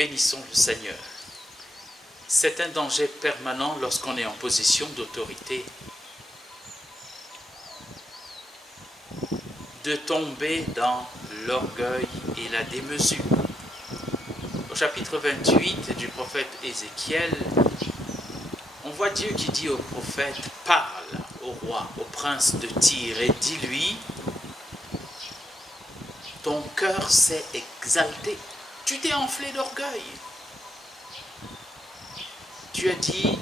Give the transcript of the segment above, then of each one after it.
Bénissons le Seigneur. C'est un danger permanent lorsqu'on est en position d'autorité de tomber dans l'orgueil et la démesure. Au chapitre 28 du prophète Ézéchiel, on voit Dieu qui dit au prophète, parle au roi, au prince de Tyr, et dis-lui, ton cœur s'est exalté, tu t'es enflé d'orgueil. Tu as dit,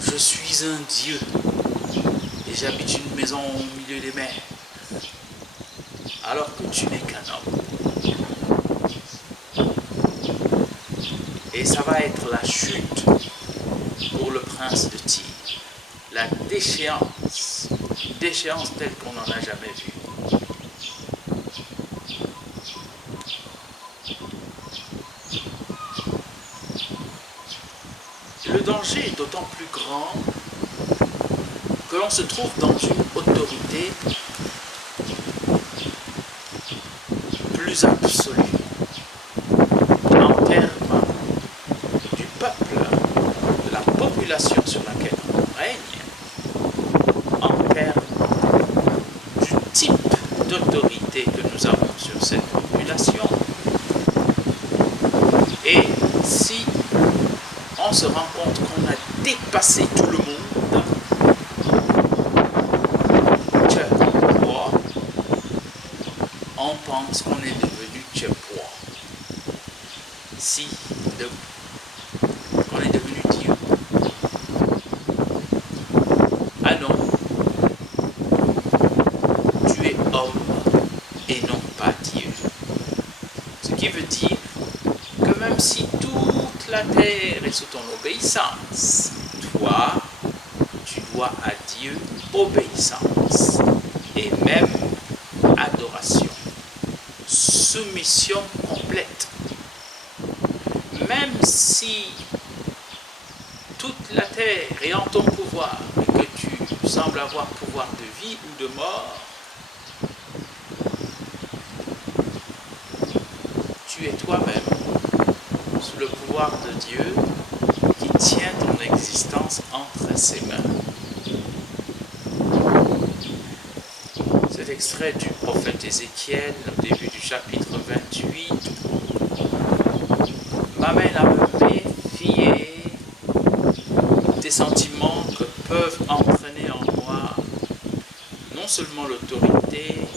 je suis un Dieu et j'habite une maison au milieu des mers, alors que tu n'es qu'un homme. Et ça va être la chute pour le prince de Tyr, la déchéance telle qu'on n'en a jamais vue. Le danger est d'autant plus grand que l'on se trouve dans une autorité plus absolue en termes du peuple, de la population sur laquelle on règne, en termes du type d'autorité que nous avons sur cette population. Et si on se rend compte qu'on a dépassé tout le monde, on pense qu'on est devenu Tchèpois. Si, qu'on est devenu Dieu. Ah non, tu es homme et non pas Dieu. Ce qui veut dire que même si toute la terre est sous ton obéissance, toi, tu dois à Dieu obéissance et même adoration, soumission complète. Même si toute la terre est en ton pouvoir et que tu sembles avoir pouvoir de vie ou de mort, tu es toi-même sous le pouvoir de Dieu qui tient ton existence entre ses mains. Cet extrait du prophète Ézéchiel, au début du chapitre 28, m'amène à me méfier des sentiments que peuvent entraîner en moi non seulement l'autorité,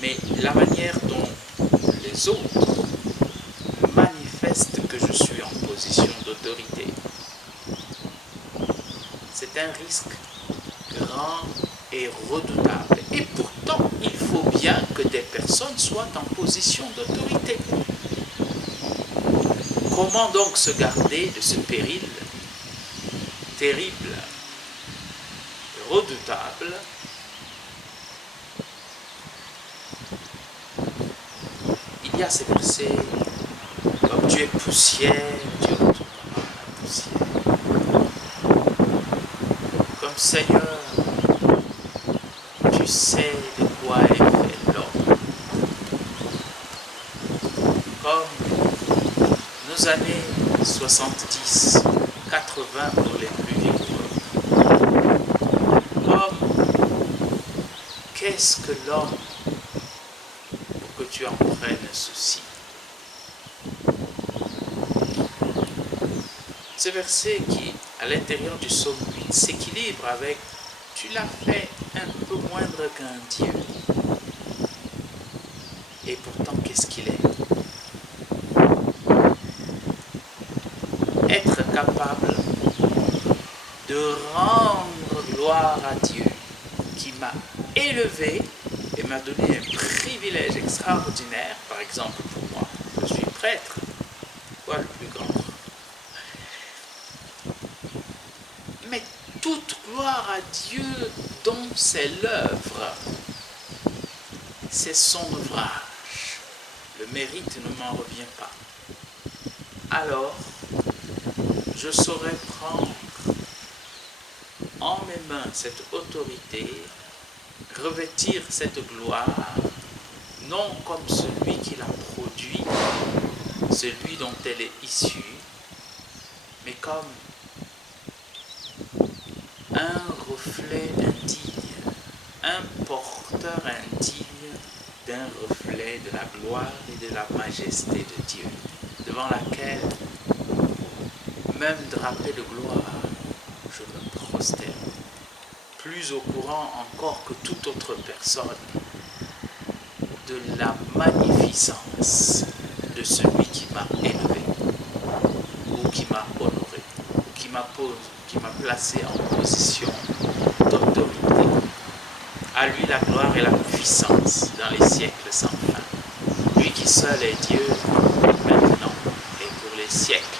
mais la manière dont les autres manifestent que je suis en position d'autorité. C'est un risque grand et redoutable. Et pourtant, il faut bien que des personnes soient en position d'autorité. Comment donc se garder de ce péril terrible, redoutable, il y a ces versets, comme tu es poussière, tu retourneras à la poussière. Comme Seigneur, tu sais de quoi est fait l'homme. Comme nos années 70, 80 pour les plus vigoureux. Comme qu'est-ce que l'homme pour que tu en prennes souci. Ce verset qui, à l'intérieur du psaume 8, s'équilibre avec « Tu l'as fait un peu moindre qu'un Dieu ». Et pourtant, qu'est-ce qu'il est? Être capable de rendre gloire à Dieu qui m'a élevé et m'a donné un privilège extraordinaire, par exemple pour moi, je suis prêtre, quoi le plus grand? Mais toute gloire à Dieu dont c'est l'œuvre, c'est son ouvrage. Le mérite ne m'en revient pas. Alors, je saurai prendre en mes mains cette autorité, revêtir cette gloire, non comme celui qui l'a produit, celui dont elle est issue, mais comme un reflet indigne, un porteur indigne d'un reflet de la gloire et de la majesté de Dieu, devant laquelle, même drapé de gloire, je me prosterne, plus au courant encore que toute autre personne de la magnificence de celui qui m'a élevé, ou qui m'a honoré, ou qui m'a placé en position d'autorité. À lui la gloire et la puissance dans les siècles sans fin. Lui qui seul est Dieu, maintenant et pour les siècles.